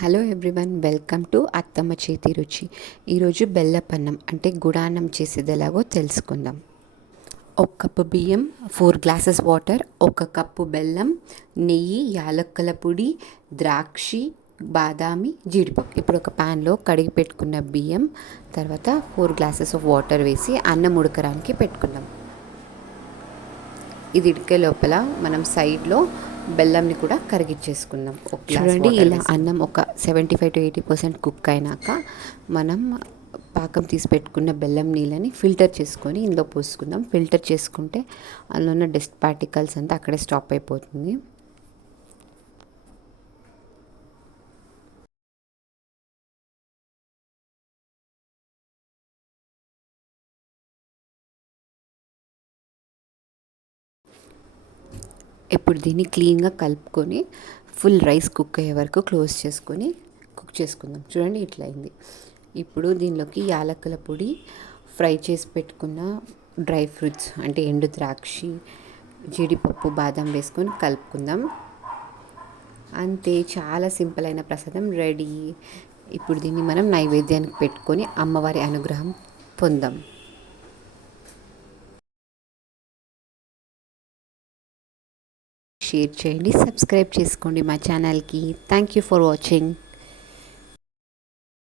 Hello everyone, welcome to అత్తమ్మ చేతి రుచి. ఈరోజు బెల్లపన్నం అంటే గుడాన్నం చేసేది ఎలాగో తెలుసుకుందాం. ఒక కప్పు బియ్యం, 4 గ్లాసెస్ వాటర్, 1 కప్పు బెల్లం, నెయ్యి, యాలక్కల పొడి, ద్రాక్షి, బాదామి, జీడిపప్పు. ఇప్పుడు ఒక ప్యాన్లో కడిగి పెట్టుకున్న బియ్యం, తర్వాత 4 గ్లాసెస్ ఆఫ్ వాటర్ వేసి అన్నం ఉడకడానికి పెట్టుకుందాం. ఇది ఉడికే లోపల మనం సైడ్లో బెల్లంని కూడా కరిగిచ్చేసుకుందాం. చూడండి, ఇలా అన్నం ఒక 75 to 80% కుక్ అయినాక మనం పాకం తీసి పెట్టుకున్న బెల్లం నీళ్ళని ఫిల్టర్ చేసుకొని ఇందులో పోసుకుందాం. ఫిల్టర్ చేసుకుంటే అందులో ఉన్న డస్ట్ పార్టికల్స్ అంతా అక్కడే స్టాప్ అయిపోతుంది. ఇప్పుడు దీన్ని క్లీన్గా కలుపుకొని ఫుల్ రైస్ కుక్ అయ్యే వరకు క్లోజ్ చేసుకొని కుక్ చేసుకుందాం. చూడండి, ఇట్లా అయింది. ఇప్పుడు దీనిలోకి యాలకుల పొడి, ఫ్రై చేసి పెట్టుకున్న డ్రై ఫ్రూట్స్ అంటే ఎండు ద్రాక్షి, జీడిపప్పు, బాదం వేసుకొని కలుపుకుందాం. అంతే, చాలా సింపుల్ అయిన ప్రసాదం రెడీ. ఇప్పుడు దీన్ని మనం నైవేద్యానికి పెట్టుకొని అమ్మవారి అనుగ్రహం పొందాం. షేర్ చేయండి, సబ్స్క్రైబ్ చేసుకోండి మా ఛానల్కి. Thank you for watching.